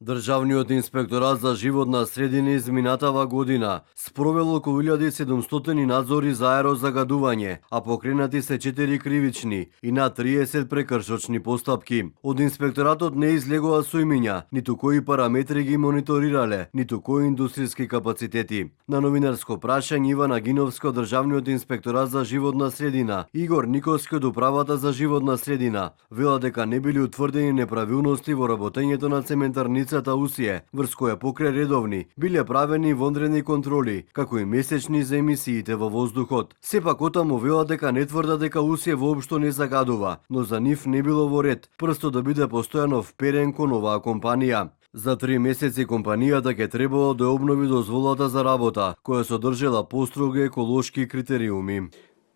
Државниот инспекторат за животна средина изминатава година спровел околу 1700 надзори за аерозагадување, а покренати се 4 кривични и над 30 прекршочни постапки. Од инспекторатот не излегува соимиња, ниту кои параметри ги мониторирале, ниту кои индустријски капацитети. На новинарско прашање Ивана Гиновска од Државниот инспекторат за животна средина, Игор Никовски од Управата за животна средина велат дека не били утврдени неправилности во работењето на цементарницата Усие, врз која покрај редовни биле правени вонредни контроли, како и месечни за емисиите во воздухот. Сепак отаму велат дека не тврдат дека Усие воопшто не загадува, но за нив не било во ред прсто да биде постојано вперен кон оваа компанија. За 3 месеци компанијата ќе требало да обнови дозволата за работа, која содржала построги еколошки критериуми.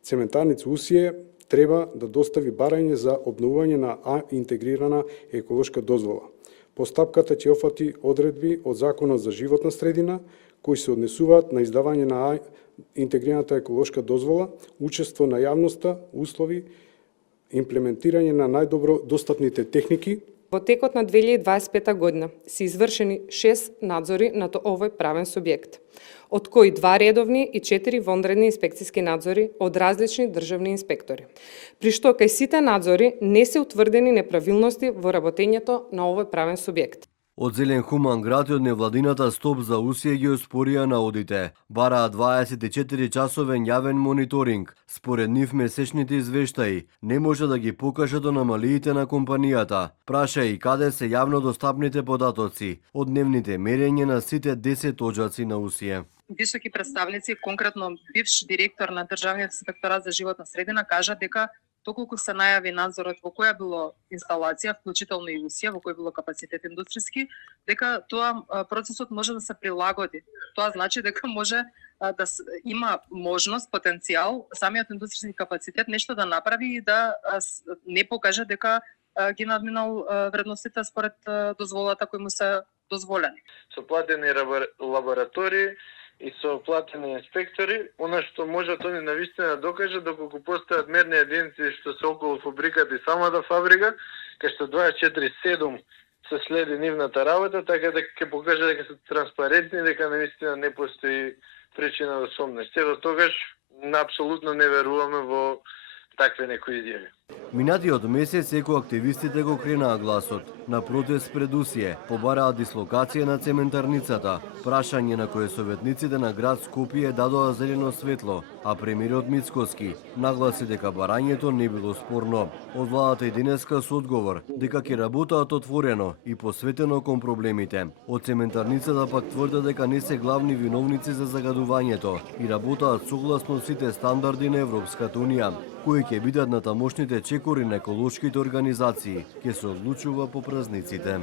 Цементарница Усие треба да достави барање за обновување на интегрирана еколошка дозвола. Постапката ќе офати одредби од Законот за животна средина, кои се однесуваат на издавање на интегрираната еколошка дозвола, учество на јавноста, услови, имплементирање на најдобро достапните техники. Во текот на 2025 година се извршени 6 надзори на овој правен субјект, од кои 2 редовни и 4 вонредни инспекцијски надзори од различни државни инспектори, при што кај сите надзори не се утврдени неправилности во работењето на овој правен субјект. Од Зелен Хуман град и од невладината Стоп за Усие ги оспорија наодите. Бараат 24 часовен јавен мониторинг. Според нив месечните извештаи не може да ги покажат аномалиите на компанијата. Праша и каде се јавно достапните податоци од дневните мерења на сите 10 оџаци на Усие. Високи представници, конкретно бивш директор на Државниот инспекторат за животна средина, кажа дека доколку се најави надзорот во која било инсталација, вклучително и Усија, во кој било капацитет индустријски, дека тоа процесот може да се прилагоди. Тоа значи дека може да има можност, потенцијал, самиот индустријски капацитет нешто да направи и да не покаже дека ги надминал вредностите според дозволата кои му се дозволени. Со платени лаборатории и со платени инспектори, она што можат они навистина да докажат доколку постојат мерни единици што се околу фабриката и самата фабрика, кај што 24/7 се следи нивната работа, така дека ќе покаже дека се транспарентни, дека навистина не постои причина да сомнеш. До тогаш апсолутно не веруваме во такви некои изјави. Минатиот месец екоактивистите го кренаа гласот. На протест пред Усие побараа дислокација на цементарницата, прашање на кое советниците на град Скопје дадоа зелено светло, а премиерот Мицкоски нагласи дека барањето не било спорно. Од владата и денеска со одговор дека ќе работаат отворено и посветено кон проблемите. Од цементарницата пак тврдат дека не се главни виновници за загадувањето и работаат согласно сите стандарди на Европската унија, кои ќе бидат на тамошните чекори на еколошките организации, ќе се одлучува по празниците.